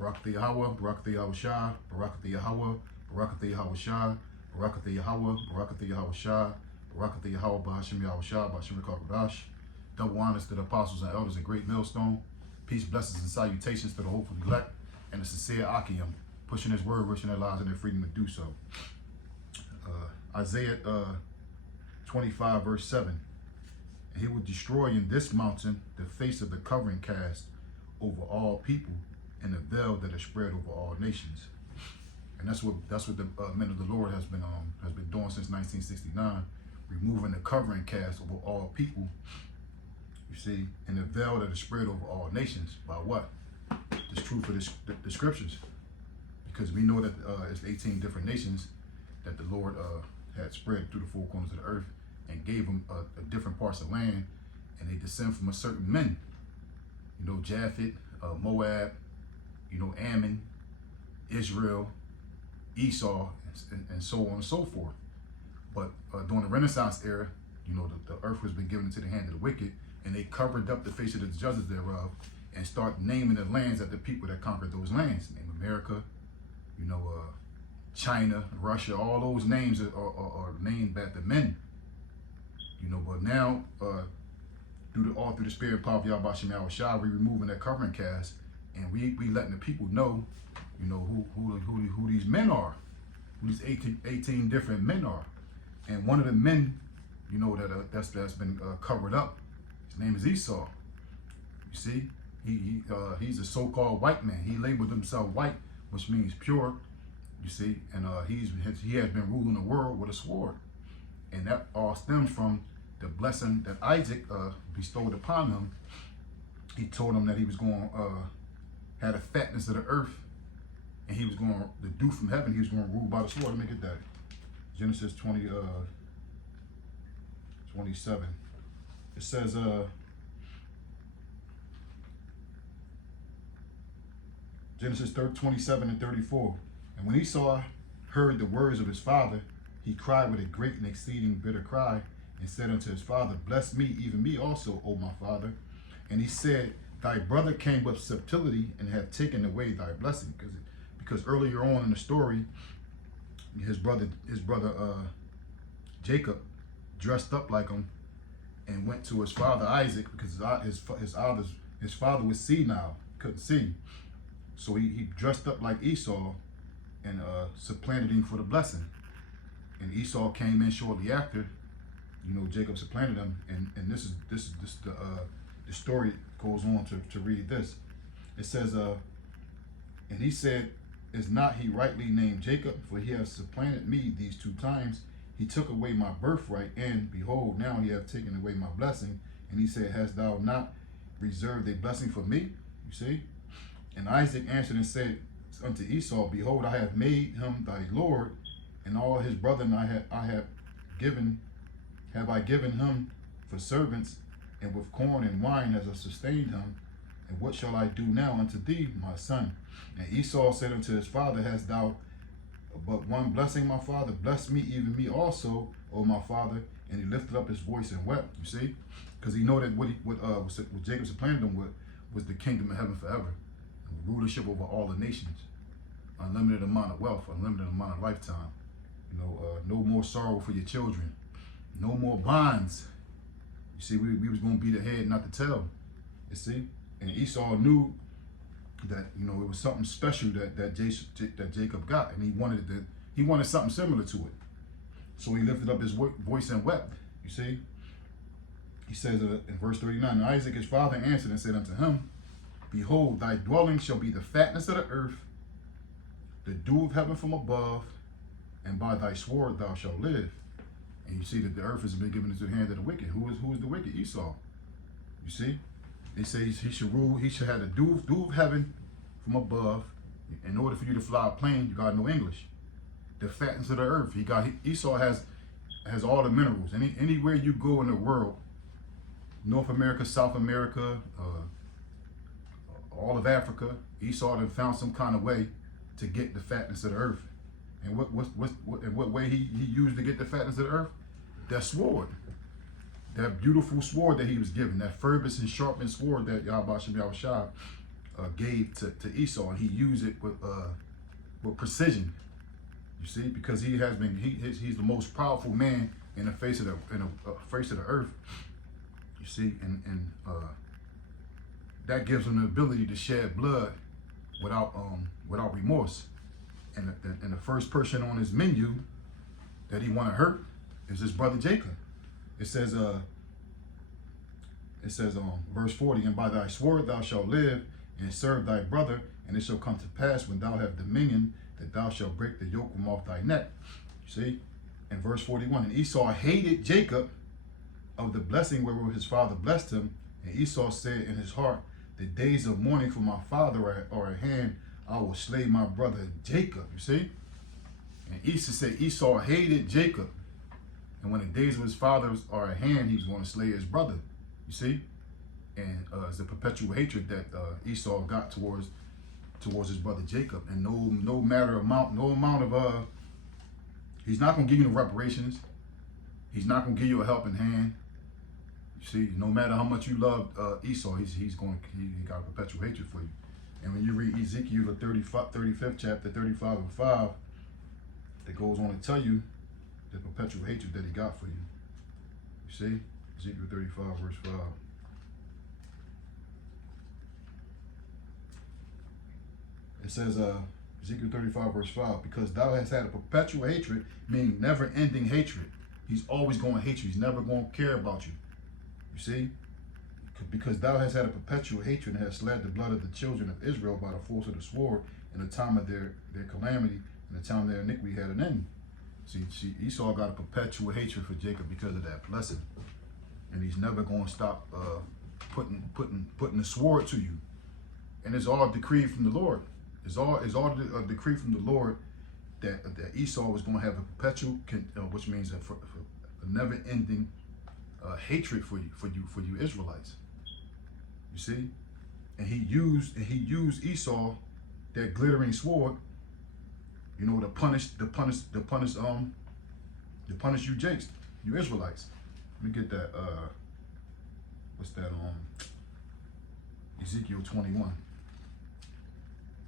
Barakatha Yahweh, Barakatha Yahweh Shah, Barakatha Yahweh, Barakatha Yahweh Shah, Barakatha Yahweh, Barakatha Yahweh Shah, Barakatha Yahweh, Bahashim Yahweh Shah, Bahashim Rakakwadash. Double honors to the apostles and elders at Great Millstone. Peace, blessings, and salutations to the hopeful elect and the sincere Akim, pushing his word, wishing their lives and their freedom to do so. Isaiah 25, verse 7. And he will destroy in this mountain the face of the covering cast over all people, and the veil that is spread over all nations. And that's what the men of the Lord has been doing since 1969, removing the covering cast over all people. You see, and the veil that is spread over all nations. By what? It's true for the scriptures, because we know that it's 18 different nations that the Lord had spread through the four corners of the earth and gave them different parts of land, and they descend from a certain men. You know, Japheth, Moab, you know, Ammon, Israel, Esau, and so on and so forth. But during the Renaissance era, you know, the earth has been given into the hand of the wicked, and they covered up the face of the judges thereof and start naming the lands of the people that conquered those lands. Name America, you know, China, Russia, all those names are named after men. You know, but now, all through the spirit and power of Yahweh Shem Yahweh Shah, we removing that covering cast, and we letting the people know, you know, who these men are, who these 18 different men are. And one of the men, you know, that's been covered up, his name is Esau. You see, he's a so-called white man. He labeled himself white, which means pure. You see, and he has been ruling the world with a sword, and that all stems from the blessing that Isaac bestowed upon him. He told him that he was going had a fatness of the earth, and he was going the dew from heaven. He was going to rule by the sword. Let me get that. Genesis 27. It says Genesis 27 and 34. And when Esau heard the words of his father, he cried with a great and exceeding bitter cry, and said unto his father, Bless me, even me also, O my father. And he said, Thy brother came with subtlety and hath taken away thy blessing. Because earlier on in the story, his brother Jacob dressed up like him and went to his father Isaac, because his father was senile, couldn't see. So he dressed up like Esau and supplanted him for the blessing. And Esau came in shortly after. You know, Jacob supplanted him, and this the story goes on to read this. It says, and he said, Is not he rightly named Jacob? For he hath supplanted me these 2 times. He took away my birthright, and behold, now he hath taken away my blessing. And he said, Hast thou not reserved a blessing for me? You see? And Isaac answered and said unto Esau, Behold, I have made him thy lord, and all his brethren have I given him for servants, and with corn and wine has I sustained him. And what shall I do now unto thee, my son? And Esau said unto his father, Hast thou but one blessing, my father? Bless me, even me also, O my father. And he lifted up his voice and wept. You see, because he know that what Jacob supplanted him with was the kingdom of heaven forever, and rulership over all the nations, unlimited amount of wealth, unlimited amount of lifetime. You know, no more sorrow for your children, no more bonds. You see, we was going to be the head, not the tail. You see, and Esau knew that, you know, it was something special that Jacob got, and he wanted something similar to it. So he lifted up his voice and wept. You see, he says in verse 39, and Isaac his father answered and said unto him, Behold, thy dwelling shall be the fatness of the earth, the dew of heaven from above, and by thy sword thou shalt live. And you see that the earth has been given into the hand of the wicked. Who is the wicked? Esau. You see, they say he should rule. He should have the dew of heaven from above. In order for you to fly a plane, you gotta know English. The fatness of the earth. Esau has all the minerals. Anywhere you go in the world, North America, South America, all of Africa, Esau had found some kind of way to get the fatness of the earth. And what way he used to get the fatness of the earth? That sword. That beautiful sword that he was given, that fervent and sharpened sword that Yahweh Shem Yahweh Shah gave to Esau, and he used it with precision. You see, because he has been he's the most powerful man in the face of the earth. You see, and that gives him the ability to shed blood without remorse. And the first person on his menu that he want to hurt is his brother Jacob. It says verse 40, and by thy sword thou shalt live, and serve thy brother, and it shall come to pass when thou have dominion that thou shalt break the yoke from off thy neck. You see, in verse 41, and Esau hated Jacob of the blessing wherewith his father blessed him, and Esau said in his heart, the days of mourning for my father are at hand, I will slay my brother Jacob. You see, and Esau hated Jacob, and when the days of his father are at hand, he's going to slay his brother. You see, and it's a perpetual hatred that Esau got towards his brother Jacob, and no amount of he's not going to give you the reparations. He's not going to give you a helping hand. You see, no matter how much you love Esau, he got a perpetual hatred for you. And when you read Ezekiel the 35th chapter, 35 and 5, it goes on to tell you the perpetual hatred that he got for you. You see, Ezekiel 35 verse 5. It says, Ezekiel 35 verse 5, because thou hast had a perpetual hatred, meaning never-ending hatred. He's always going to hate you. He's never going to care about you. You see? Because thou hast had a perpetual hatred and hast led the blood of the children of Israel by the force of the sword in the time of their calamity, and the time of their iniquity had an end. See, Esau got a perpetual hatred for Jacob because of that blessing. And he's never going to stop putting the sword to you. And it's all decreed from the Lord. It's all a decree from the Lord that Esau was going to have a perpetual, which means a never-ending hatred for you Israelites. You see, and he used Esau, that glittering sword, you know, to punish you Jakes, you Israelites. Let me get that. What's that? Ezekiel 21.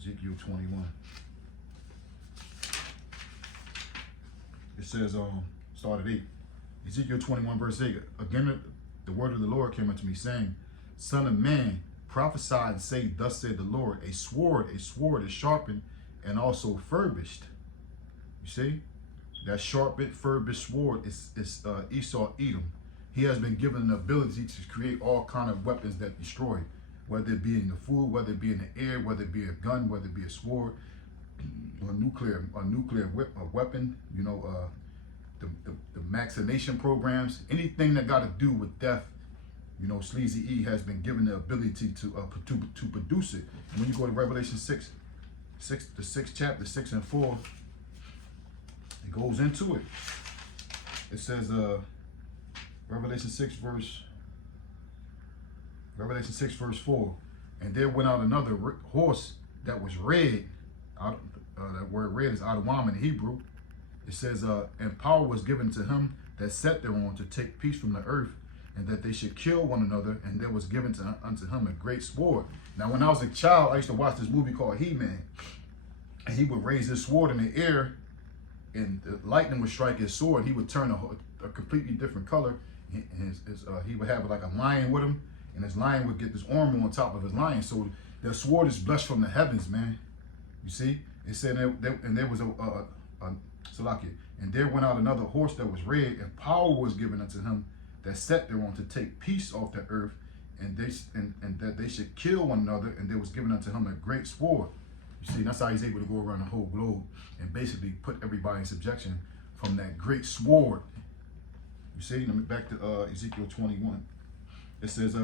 Ezekiel 21. It says, start at 8. Ezekiel 21 verse 8. Again, the word of the Lord came unto me, saying, Son of man, prophesy and say, thus said the Lord, a sword is sharpened and also furbished. You see, that sharpened, furbished sword is Esau Edom. He has been given the ability to create all kind of weapons that destroy, whether it be in the food, whether it be in the air, whether it be a gun, whether it be a sword, a nuclear weapon. You know, the vaccination programs, anything that got to do with death. You know, Sleazy E has been given the ability to produce it. And when you go to Revelation 6, the 6th chapter, 6 and 4, it goes into it. It says, Revelation 6 verse 4, and there went out another horse that was red. That word red is Adawam in Hebrew. It says, and power was given to him that sat thereon to take peace from the earth, and that they should kill one another, and there was given unto him a great sword. Now, when I was a child, I used to watch this movie called He-Man, and he would raise his sword in the air, and the lightning would strike his sword. He would turn a completely different color. He would have like a lion with him, and his lion would get this armor on top of his lion. So the sword is blessed from the heavens, man. You see? It said, and there was Salakia, and there went out another horse that was red, and power was given unto him that sat thereon to take peace off the earth, and that they should kill one another, and there was given unto him a great sword. You see, that's how he's able to go around the whole globe and basically put everybody in subjection from that great sword. You see, back to Ezekiel 21. It says,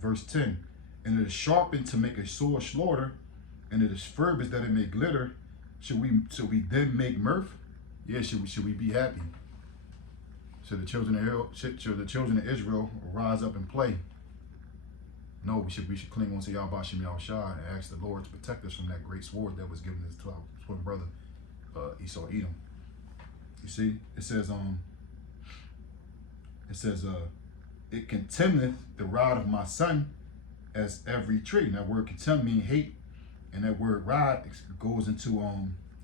verse 10, and it is sharpened to make a sore slaughter, and it is furbished that it may glitter. Should we then make mirth? Yeah, should we be happy? Should the children of Israel rise up and play? No, we should cling on to Yahweh Shem Yahushua and ask the Lord to protect us from that great sword that was given to our twin brother Esau Edom. You see, it says it contemneth the rod of my son, as every tree. And that word contempt mean hate, and that word rod goes into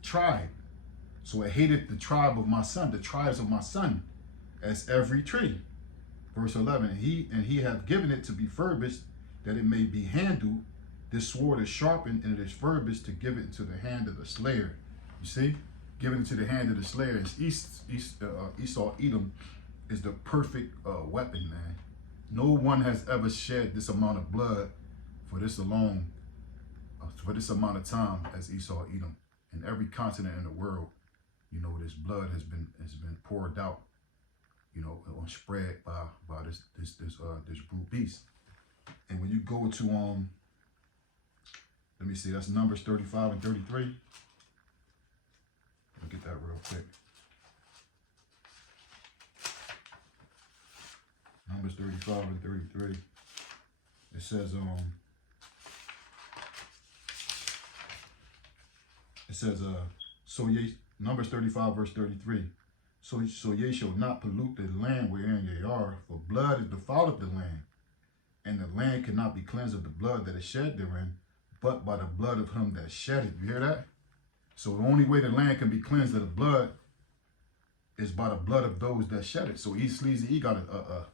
tribe. So it hated the tribe of my son, the tribes of my son, as every tree. Verse 11, and he hath given it to be furbished, that it may be handled. This sword is sharpened, and it is furbished to give it into the hand of the slayer. You see, given into the hand of the slayer is Esau, Edom, is the perfect weapon, man. No one has ever shed this amount of blood for this alone, for this amount of time as Esau, Edom. In every continent in the world, you know, this blood has been poured out, you know, spread by this brute beast. And when you go to let me see, that's Numbers 35 and 33. Let me get that real quick. Numbers 35 and 33. It says so ye, Numbers 35 verse 33. So ye shall not pollute the land wherein ye are, for blood is defiled the land, and the land cannot be cleansed of the blood that is shed therein, but by the blood of him that shed it. You hear that? So the only way the land can be cleansed of the blood is by the blood of those that shed it. So Sleazy, he got a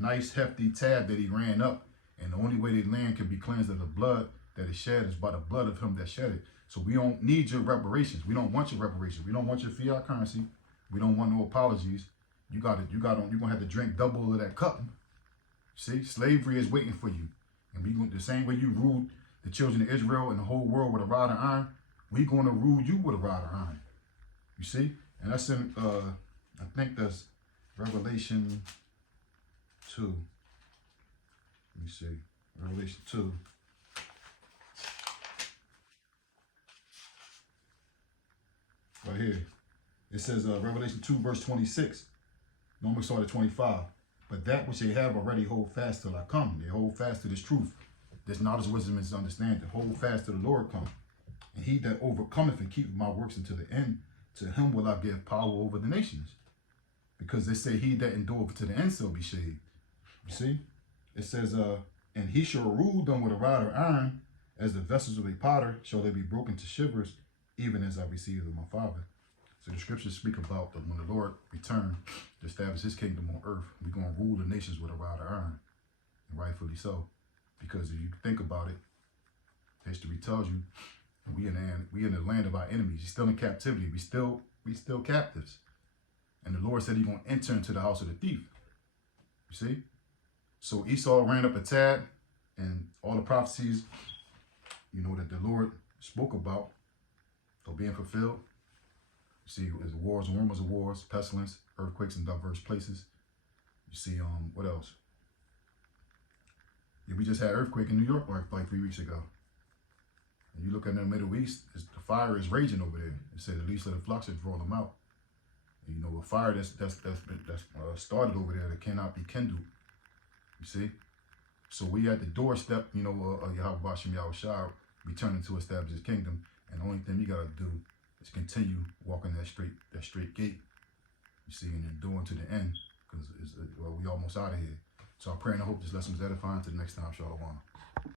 nice hefty tab that he ran up, and the only way the land can be cleansed of the blood that is shed is by the blood of him that shed it. So we don't need your reparations. We don't want your reparations. We don't want your fiat currency. We don't want no apologies. You're gonna have to drink double of that cup. See, slavery is waiting for you. And we going the same way you ruled the children of Israel and the whole world with a rod of iron, we gonna rule you with a rod of iron. You see? And that's in I think that's Revelation 2. Let me see. Revelation 2. Right here. It says Revelation 2 verse 26. Normally start at 25. But that which they have already hold fast till I come. They hold fast to this truth. This knowledge, wisdom, and understanding. Hold fast till the Lord come. And he that overcometh and keepeth my works unto the end, to him will I give power over the nations. Because they say he that endureth to the end shall be saved. You see? It says, and he shall rule them with a rod of iron, as the vessels of a potter shall they be broken to shivers, even as I received of my Father. So the scriptures speak about that when the Lord return to establish his kingdom on earth, we're going to rule the nations with a rod of iron. And rightfully so. Because if you think about it, history tells you, we in the land of our enemies. He's still in captivity. We still captives. And the Lord said he's going to enter into the house of the thief. You see? So Esau ran up a tad, and all the prophecies, you know, that the Lord spoke about are being fulfilled. You see, there's wars and rumors of wars, pestilence, earthquakes in diverse places. You see, what else? Yeah, we just had an earthquake in New York like 3 weeks ago. And you look at the Middle East, the fire is raging over there. It said the least of the flocks should throw them out. And, you know, a fire that's started over there that cannot be kindled. You see? So we at the doorstep, you know, Yahweh Bashem Yahushua, returning to establish his kingdom. And the only thing we got to do is continue walking that straight gate. You see, and enduring to the end, because we almost out of here. So I pray and I hope this lesson was edifying. Till the next time, Shalom.